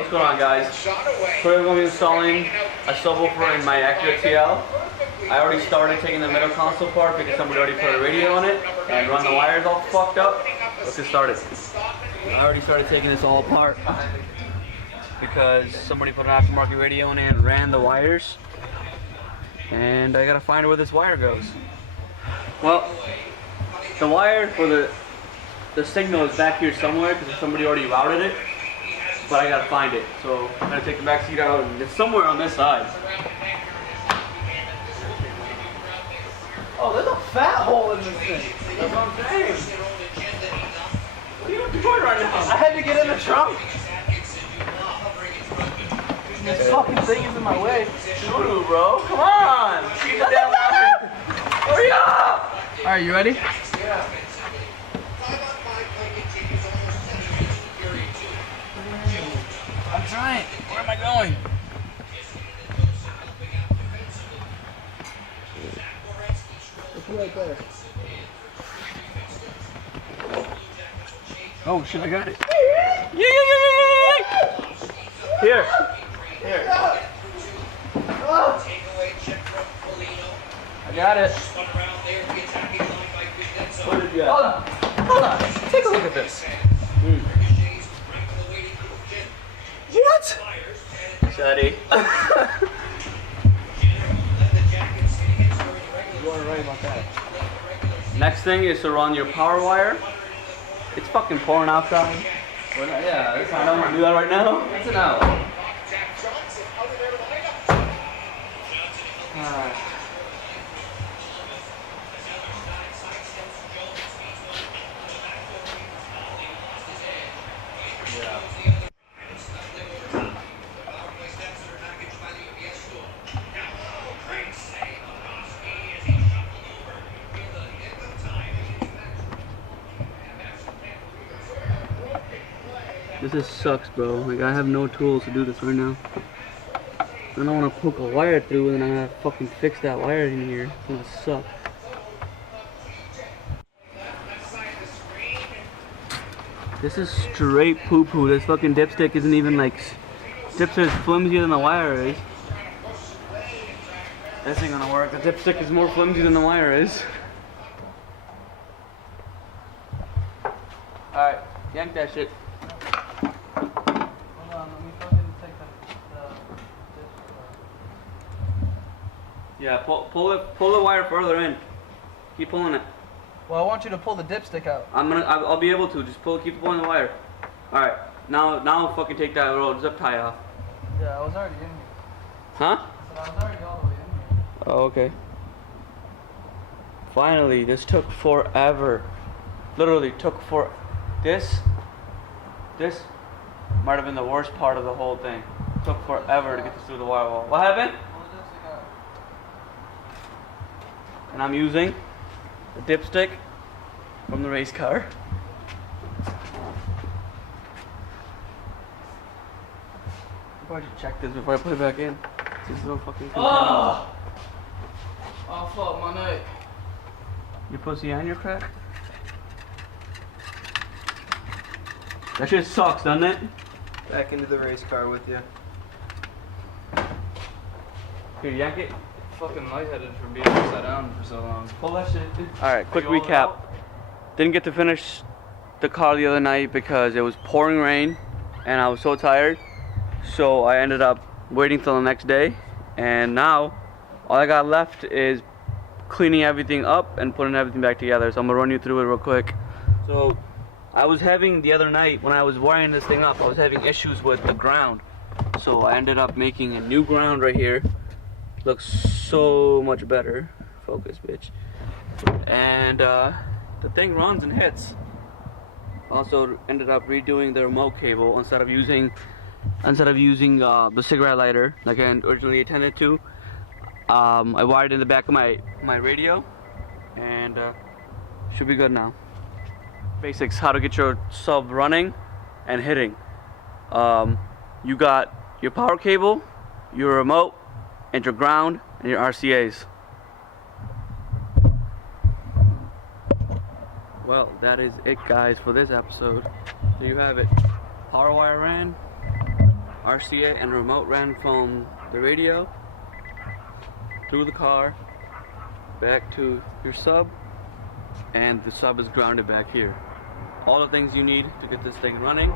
What's going on, guys? Today we're going to be installing a subwoofer in my Acura TL. I already started taking the middle console apart because somebody already put a radio on it and run the wires all fucked up. Let's get started. I already started taking this all apart because somebody put an aftermarket radio on it and ran the wires. And I gotta find where this wire goes. Well, the wire for the signal is back here somewhere because somebody already routed it. But I gotta find it, so I'm gonna take the back seat out and it's somewhere on this side. Oh, there's a fat hole in this thing. That's what I'm saying. What are you doing right now? I had to get in the trunk. This fucking thing is in my way. Shoo, bro. Come on. Keep the damn wire. Hurry up. Alright, you ready? Yeah. I'm trying. Where am I going? It's right there. Oh shit, I got it. Here. Here. I got it. What did you got? Hold on. Take a look at this. What? Shuddy. You are right about that. Next thing is to run your power wire. It's fucking pouring outside. Yeah, I don't want to do that right now. It's an hour. This sucks, bro. Like, I have no tools to do this right now. I don't want to poke a wire through and then I have to fucking fix that wire in here. It's gonna suck. This is straight poo-poo. This fucking dipstick isn't even like... Dipstick is flimsier than the wire is. This ain't gonna work. The dipstick is more flimsy than the wire is. Alright, yank that shit. Yeah, pull the wire further in. Keep pulling it. Well, I want you to pull the dipstick out. I'll be able to. Just keep pulling the wire. All right. Now fucking take that roll zip tie off. Yeah, I was already in here. Huh? I was already all the way in here. Oh, okay. Finally, this took forever. Literally took for. This might have been the worst part of the whole thing. It took forever to get this through the wire wall. What happened? And I'm using the dipstick from the race car. I probably should check this before I put it back in. This is so fucking cool. Oh, fuck my neck. Your pussy and your crack? That shit sucks, doesn't it? Back into the race car with you. Here, yank it. Fucking lightheaded from being upside down for so long. Pull that shit. Alright, quick recap. Didn't get to finish the car the other night because it was pouring rain and I was so tired. So I ended up waiting till the next day. And now, all I got left is cleaning everything up and putting everything back together. So I'm gonna run you through it real quick. So, I was having the other night, when I was wiring this thing up, I was having issues with the ground. So I ended up making a new ground right here. Looks so much better. Focus, bitch. And the thing runs and hits. Also ended up redoing the remote cable instead of using the cigarette lighter like I originally intended to. I wired in the back of my radio, and should be good now. Basics: how to get your sub running and hitting. You got your power cable, your remote, and your ground, and your RCAs. Well, that is it, guys, for this episode. There you have it. Power wire ran, RCA, and the remote ran from the radio through the car back to your sub, and the sub is grounded back here. All the things you need to get this thing running.